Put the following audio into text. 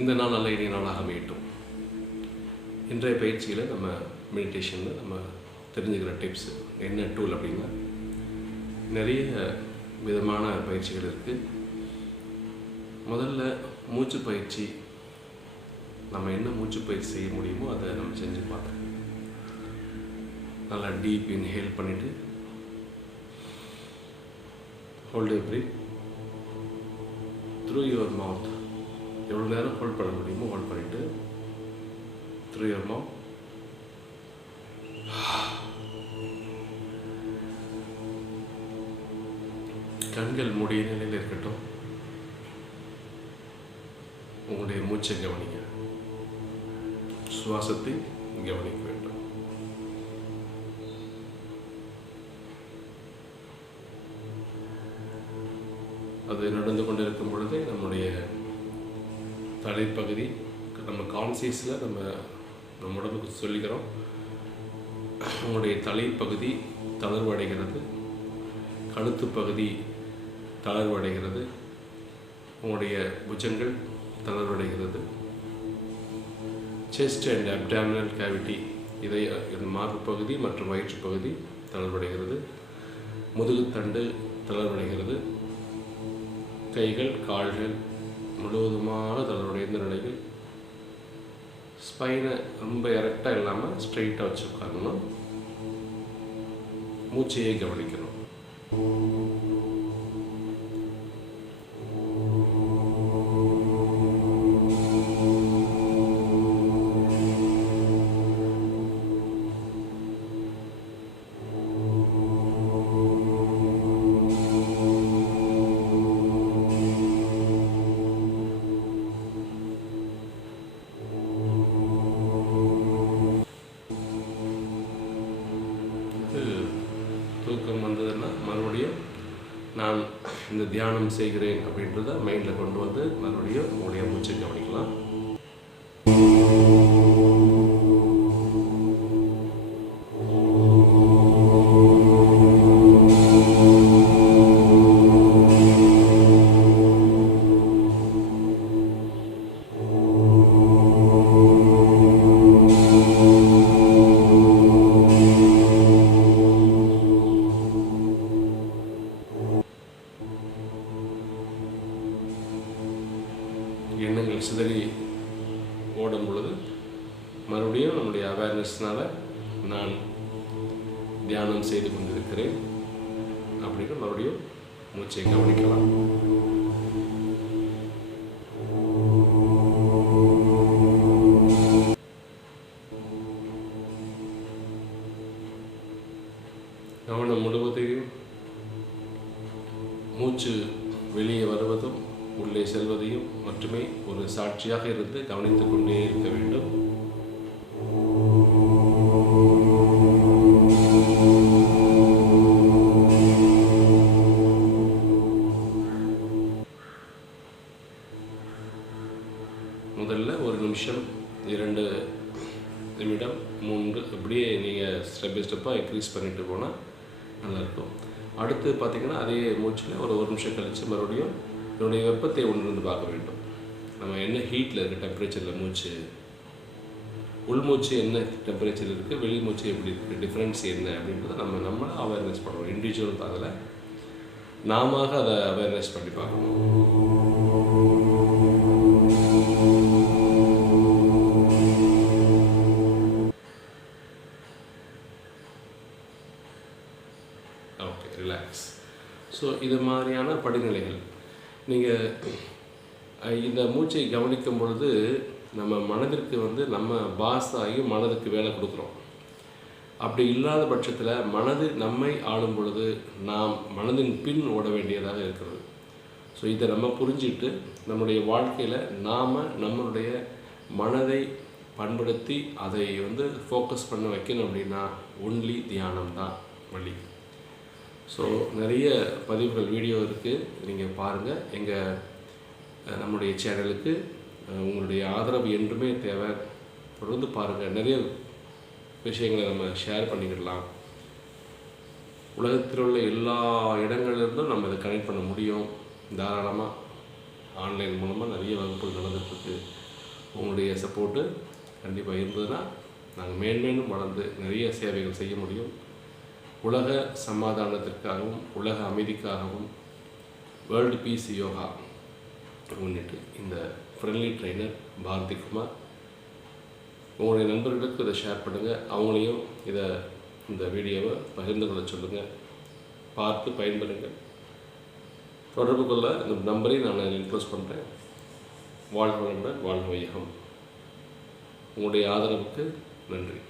இந்த நாள் நல்ல இனிய நாளாக அமையட்டும். இன்றைய பயிற்சியில் நம்ம மெடிடேஷனில் நம்ம தெரிஞ்சுக்கிற டிப்ஸ் என்ன டூல் அப்படின்னா நிறைய விதமான பயிற்சிகள் இருக்குது முதல்ல மூச்சு பயிற்சி நம்ம என்ன மூச்சு பயிற்சி செய்ய முடியுமோ அதை நம்ம செஞ்சு பார்த்துக்கணும். நல்லா டீப் இன்ஹேல் பண்ணிவிட்டு hold breath through your mouth எவ்வளோ நேரம் ஹோல்ட் பண்ண முடியுமோ ஹோல்ட் பண்ணிவிட்டு த்ரீ யுவர் கண்கள் மூடிய நிலையில் இருக்கட்டும். உங்களுடைய மூச்சை கவனிங்க. சுவாசத்தை கவனிக்க வேண்டும். அது நடந்து கொண்டிருக்கும் பொழுதே நம்முடைய தலைப்பகுதி. நம்ம கான்சியஸில் நம்ம நம்ம உடம்புக்கு சொல்லிக்கிறோம். உங்களுடைய தலைப்பகுதி தளர்வடைகிறது. கழுத்து பகுதி தளர்வடைகிறது. உங்களுடைய புஜங்கள் தளர்வடைகிறது. செஸ்ட் அண்ட் அப்டாமினல் கேவிட்டி இதை மார்பு பகுதி மற்றும் வயிற்று பகுதி தளர்வடைகிறது முதுகுத்தண்டு தளர்வடைகிறது. கைகள் கால்கள் முழுவதுமாக தளர்வு ஸ்பைனை ரொம்ப எரெக்டாக இல்லாமல் ஸ்ட்ரெயிட்டாக வச்சு உட்காரணும். மூச்சையே கவனிக்கணும். தூக்கம் வந்ததுன்னா மறுபடியும் நான் இந்த தியானம் செய்கிறேன் அப்படின்றத மைண்டில் கொண்டு வந்து மறுபடியும் உங்களுடைய மூச்சை கவனிக்கலாம். எண்ணங்கள் சிதறி ஓடும் பொழுது மறுபடியும் நம்முடைய அவேர்னஸ்னால் நான் தியானம் செய்து கொண்டிருக்கிறேன் அப்படின்னு மறுபடியும் மூச்சை கவனிக்கலாம். உள்ளே செல்வதையும் மட்டுமே ஒரு சாட்சியாக இருந்து கவனித்துக் கொண்டே இருக்க வேண்டும். முதல்ல ஒரு நிமிஷம் இரண்டு நிமிடம் மூன்று அப்படியே நீங்கள் ஸ்டெப் பை ஸ்டெப்பாக இன்க்ரீஸ் பண்ணிட்டு போனால் நல்லாயிருக்கும் அடுத்து பார்த்தீங்கன்னா அதே மூச்சில் ஒரு ஒரு நிமிஷம் கழித்து மறுபடியும் இதனுடைய வெப்பத்தை உணர்ந்து பார்க்க வேண்டும். நம்ம என்ன ஹீட்டில் இருக்க டெம்பரேச்சரில் மூச்சு? உள்மூச்சு என்ன டெம்பரேச்சர் இருக்குது வெளி மூச்சு எப்படி இருக்குது டிஃப்ரென்ஸ் என்ன அப்படின்றத நம்ம நம்ம அவேர்னஸ் பண்ணுறோம் இண்டிவிஜுவல் அதில் நாம அதை அவேர்னஸ் பண்ணி பார்க்கணும். ஓகே ரிலாக்ஸ் ஸோ இது மாதிரியான படிநிலைகள். நீங்கள் இந்த மூச்சை கவனிக்கும் பொழுது நம்ம மனதிற்கு வந்து நம்ம பாஸ் ஆகி மனதுக்கு வேலை கொடுக்குறோம். அப்படி இல்லாத பட்சத்தில் மனது நம்மை ஆளும் பொழுது நாம் மனதின் பின் ஓட வேண்டியதாக இருக்கிறது. ஸோ இதை நம்ம புரிஞ்சுக்கிட்டு நம்முடைய வாழ்க்கையில் நாம் நம்மளுடைய மனதை பண்படுத்தி அதை வந்து ஃபோக்கஸ் பண்ண வைக்கணும் அப்படின்னா ஒன்லி தியானம் தான் வழி. ஸோ நிறைய பதிவுகள் வீடியோ இருக்குது நீங்கள் பாருங்கள் எங்கள் நம்முடைய சேனலுக்கு உங்களுடைய ஆதரவு என்றுமே தேவை தொடர்ந்து பாருங்கள் நிறைய விஷயங்களை நம்ம ஷேர் பண்ணிக்கிடலாம் உலகத்தில் உள்ள எல்லா இடங்கள்லேருந்தும் நம்ம இதை கனெக்ட் பண்ண முடியும். தாராளமாக ஆன்லைன் மூலமாக நிறைய வகுப்புகள் நடந்துட்டுருக்கு உங்களுடைய சப்போர்ட்டு கண்டிப்பாக இருந்ததுன்னா நாங்கள் மேன்மேலும் வளர்ந்து நிறைய சேவைகள் செய்ய முடியும். உலக சமாதானத்திற்காகவும் உலக அமைதிக்காகவும் வேர்ல்டு பீஸ் யோகா முன்னிட்டு இந்த ஃப்ரெண்ட்லி ட்ரைனர் பாரதி குமார் உங்களுடைய நண்பர்களுக்கு இதை ஷேர் பண்ணுங்கள் அவங்களையும் இதை இந்த வீடியோவை பகிர்ந்து கொள்ள சொல்லுங்கள் பார்த்து பயன்படுங்கள் தொடர்பு கொள்ள இந்த நம்பரையும் நான் இன்க்ளோஸ் பண்ணுறேன் வாழ்வு வளமுடன் வையகம். உங்களுடைய ஆதரவுக்கு நன்றி.